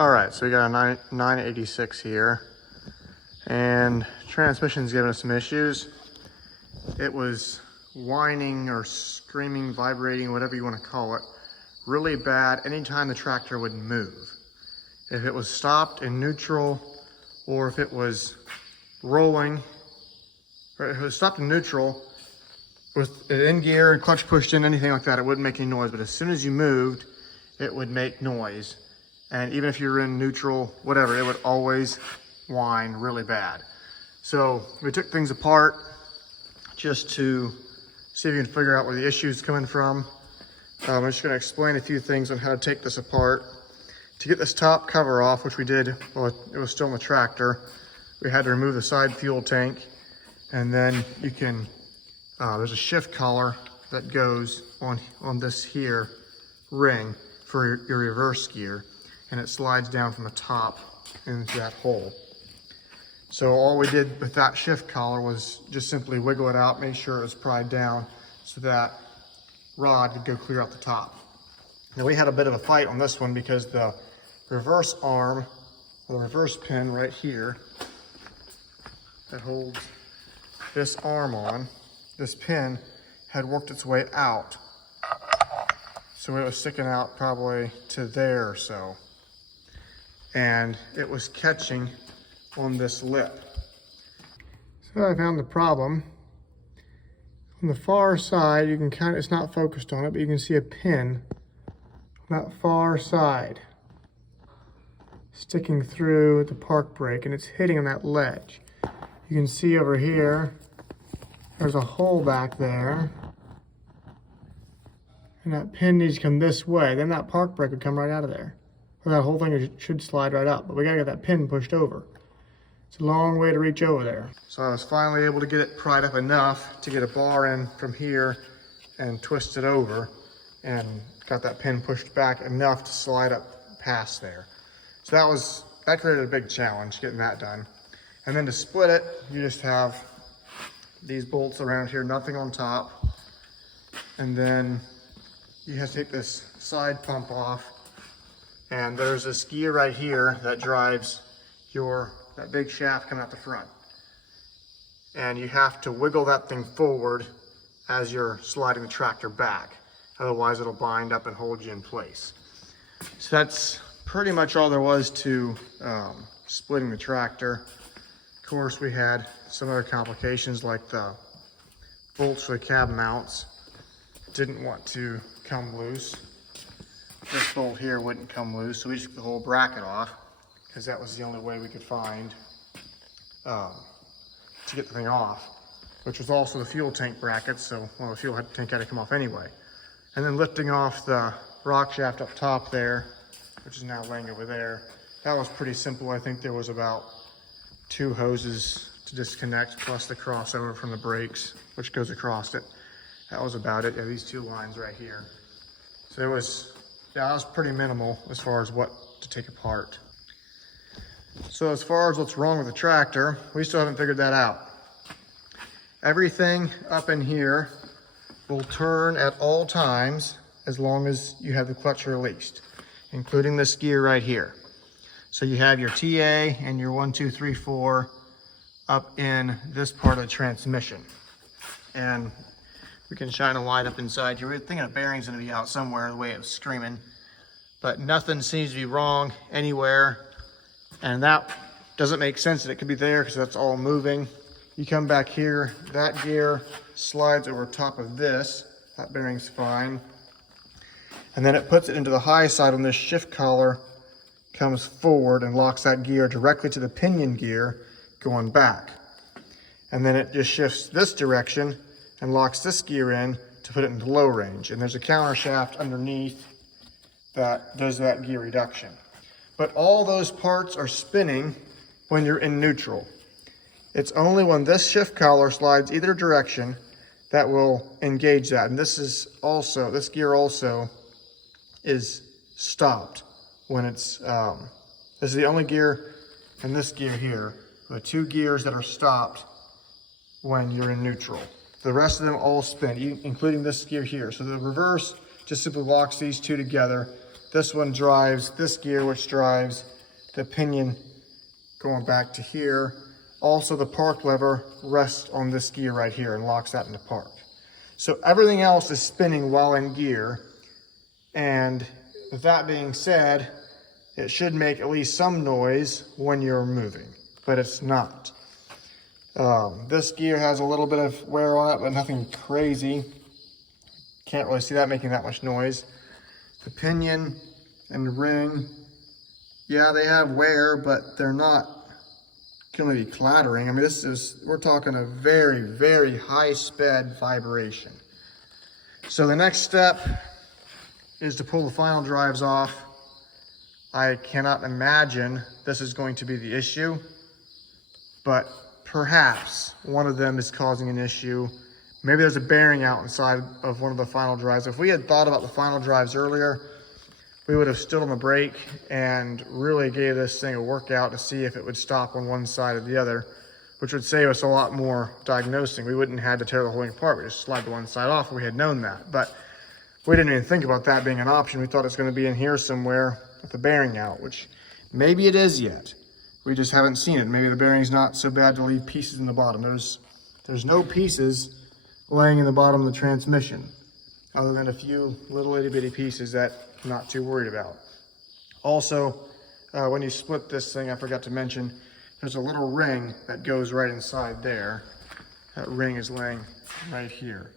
All right, so we got a 986 here, and transmission's giving us some issues. It was whining or screaming, vibrating, whatever you want to call it, really bad anytime the tractor would move. If it was stopped in neutral, or if it was rolling, or if it was stopped in neutral with it in gear and clutch pushed in, anything like that, it wouldn't make any noise. But as soon as you moved, it would make noise. And even if you're in neutral, whatever, it would always whine really bad. So we took things apart just to see if you can figure out where the issue is coming from. I'm just going to explain a few things on how to take this apart. To get this top cover off, which we did while it was still in the tractor, we had to remove the side fuel tank. And then you can, there's a shift collar that goes on this here ring for your reverse gear. And it slides down from the top into that hole. So all we did with that shift collar was just simply wiggle it out, make sure it was pried down so that rod could go clear out the top. Now we had a bit of a fight on this one because the reverse arm, or the reverse pin right here that holds this arm on, this pin had worked its way out. So it was sticking out probably to there or so. And it was catching on this lip. So I found the problem. On the far side, you can kind of, it's not focused on it, but you can see a pin on that far side sticking through the park brake, and it's hitting on that ledge. You can see over here, there's a hole back there, and that pin needs to come this way. Then that park brake would come right out of there. Or that whole thing should slide right up, but we gotta get that pin pushed over. It's a long way to reach over there. So I was finally able to get it pried up enough to get a bar in from here and twist it over, and got that pin pushed back enough to slide up past there. So that created a big challenge, getting that done. And then to split it, you just have these bolts around here, nothing on top. And then you have to take this side pump off. And there's this gear right here that drives that big shaft coming out the front. And you have to wiggle that thing forward as you're sliding the tractor back. Otherwise it'll bind up and hold you in place. So that's pretty much all there was to splitting the tractor. Of course, we had some other complications, like the bolts for the cab mounts didn't want to come loose. This bolt here wouldn't come loose, so we just took the whole bracket off because that was the only way we could find to get the thing off, which was also the fuel tank bracket, so the fuel tank had to come off anyway. And then lifting off the rock shaft up top there, which is now laying over there, that was pretty simple. I think there was about 2 hoses to disconnect, plus the crossover from the brakes, which goes across it. That was about it. Yeah, these 2 lines right here. So that was pretty minimal as far as what to take apart. So as far as what's wrong with the tractor, we still haven't figured that out. Everything up in here will turn at all times as long as you have the clutch released, including this gear right here. So you have your TA and your 1, 2, 3, 4 up in this part of the transmission. And we can shine a light up inside here. We're thinking a bearing's gonna be out somewhere the way it was screaming, but nothing seems to be wrong anywhere. And that doesn't make sense that it could be there because that's all moving. You come back here, that gear slides over top of this. That bearing's fine. And then it puts it into the high side on this shift collar, comes forward and locks that gear directly to the pinion gear going back. And then it just shifts this direction and locks this gear in to put it into low range. And there's a counter shaft underneath that does that gear reduction. But all those parts are spinning when you're in neutral. It's only when this shift collar slides either direction that will engage that. And this gear also is stopped when it's, this is the only gear, and this gear here, the 2 gears that are stopped when you're in neutral. The rest of them all spin, including this gear here. So the reverse just simply locks these 2 together this one drives this gear, which drives the pinion going back to here. Also, the park lever rests on this gear right here and locks that into park. So everything else is spinning while in gear. And with that being said, it should make at least some noise when you're moving, but it's not. This gear has a little bit of wear on it, but nothing crazy. Can't really see that making that much noise. The pinion and the ring, yeah, they have wear, but they're not going to be clattering. I mean, we're talking a very, very high sped vibration. So the next step is to pull the final drives off. I cannot imagine this is going to be the issue, but perhaps one of them is causing an issue. Maybe there's a bearing out inside of one of the final drives. If we had thought about the final drives earlier, we would have stood on the brake and really gave this thing a workout to see if it would stop on one side or the other, which would save us a lot more diagnosing. We wouldn't have had to tear the whole thing apart. We just slide the one side off if we had known that. But we didn't even think about that being an option. We thought it's going to be in here somewhere with the bearing out, which maybe it is yet. We just haven't seen it. Maybe the bearing's not so bad to leave pieces in the bottom. There's no pieces laying in the bottom of the transmission, other than a few little itty bitty pieces that I'm not too worried about. Also, when you split this thing, I forgot to mention, there's a little ring that goes right inside there. That ring is laying right here.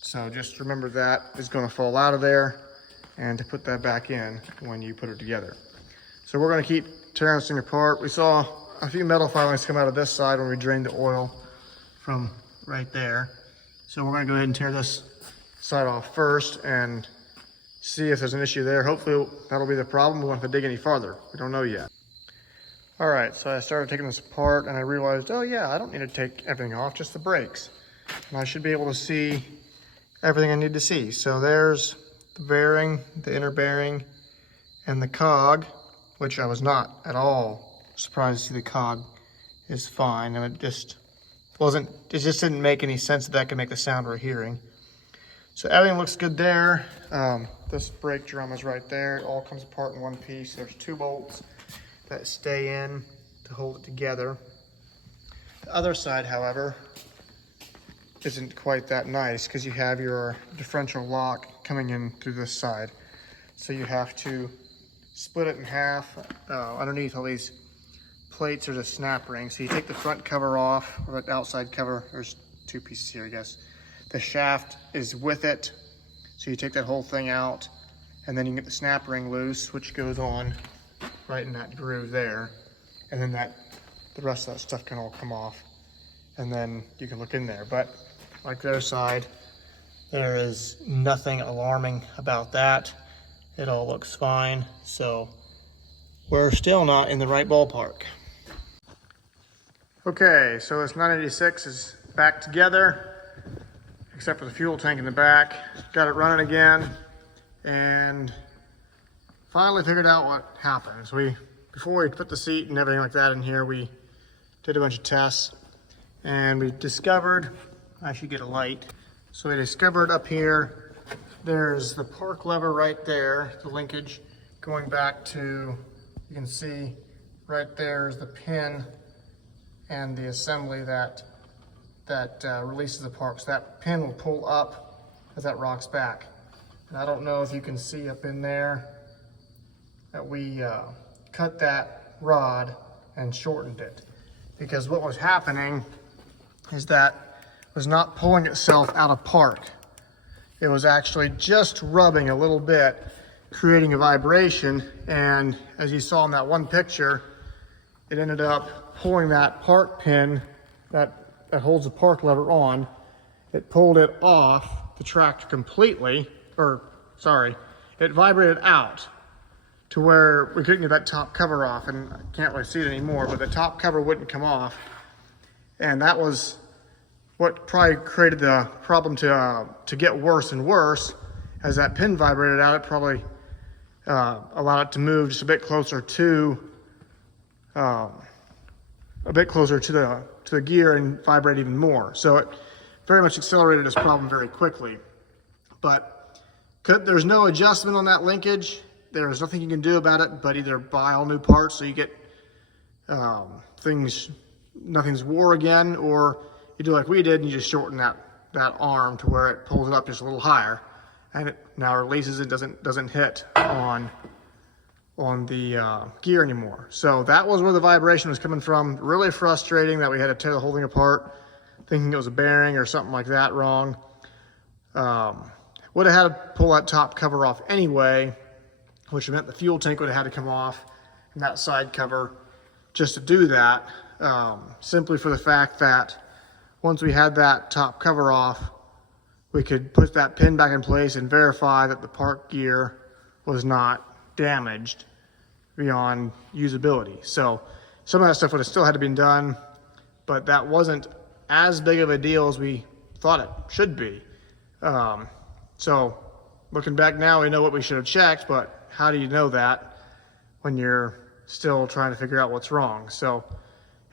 So just remember that is going to fall out of there, and to put that back in when you put it together. So we're going to keep tearing this thing apart. We saw a few metal filings come out of this side when we drained the oil from right there. So we're going to go ahead and tear this side off first and see if there's an issue there. Hopefully that'll be the problem. We won't have to dig any farther. We don't know yet. All right, so I started taking this apart and I realized, oh yeah, I don't need to take everything off, just the brakes. And I should be able to see everything I need to see. So there's the bearing, the inner bearing, and the cog, which I was not at all surprised to see the cog is fine. And it just didn't make any sense that could make the sound we're hearing. So everything looks good there. This brake drum is right there. It all comes apart in one piece. There's 2 bolts that stay in to hold it together. The other side, however, isn't quite that nice because you have your differential lock coming in through this side. So you have to split it in half. Underneath all these plates, there's a snap ring. So you take the front cover off, or the outside cover. There's 2 pieces here, I guess. The shaft is with it. So you take that whole thing out, and then you can get the snap ring loose, which goes on right in that groove there. And then the rest of that stuff can all come off. And then you can look in there. But like the other side, there is nothing alarming about that. It all looks fine. So we're still not in the right ballpark. Okay, so this 986 is back together, except for the fuel tank in the back. Got it running again, and finally figured out what happened. So before we put the seat and everything like that in here, we did a bunch of tests, and we discovered, I should get a light. So we discovered up here, there's the park lever right there, the linkage going back to, you can see right there is the pin and the assembly that releases the park. So that pin will pull up as that rocks back. And I don't know if you can see up in there that we cut that rod and shortened it, because what was happening is that it was not pulling itself out of park. It was actually just rubbing a little bit, creating a vibration, and as you saw in that one picture, it ended up pulling that park pin that holds the park lever on. It pulled it off the tractor completely, it vibrated out to where we couldn't get that top cover off, and I can't really see it anymore, but the top cover wouldn't come off. And that was what probably created the problem to get worse and worse. As that pin vibrated out, it probably allowed it to move just a bit closer to the gear and vibrate even more. So it very much accelerated this problem very quickly. But there's no adjustment on that linkage. there's nothing you can do about it but either buy all new parts so you get nothing's wore again, or you do like we did and you just shorten that arm to where it pulls it up just a little higher, and it now releases it, doesn't hit on the gear anymore. So that was where the vibration was coming from. Really frustrating that we had to tear the whole thing apart, thinking it was a bearing or something like that wrong. Would have had to pull that top cover off anyway, which meant the fuel tank would have had to come off and that side cover just to do that, simply for the fact that once we had that top cover off, we could put that pin back in place and verify that the park gear was not damaged beyond usability. So some of that stuff would have still had to be done, but that wasn't as big of a deal as we thought it should be. So looking back now, we know what we should have checked, but how do you know that when you're still trying to figure out what's wrong? So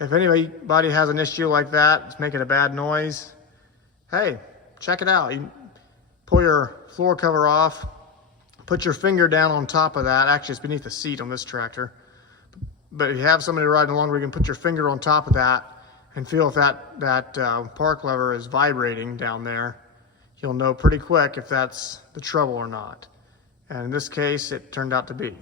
if anybody has an issue like that, it's making a bad noise, hey, check it out. You pull your floor cover off, put your finger down on top of that. Actually, it's beneath the seat on this tractor. But if you have somebody riding along where you can put your finger on top of that and feel if that park lever is vibrating down there, you'll know pretty quick if that's the trouble or not. And in this case, it turned out to be.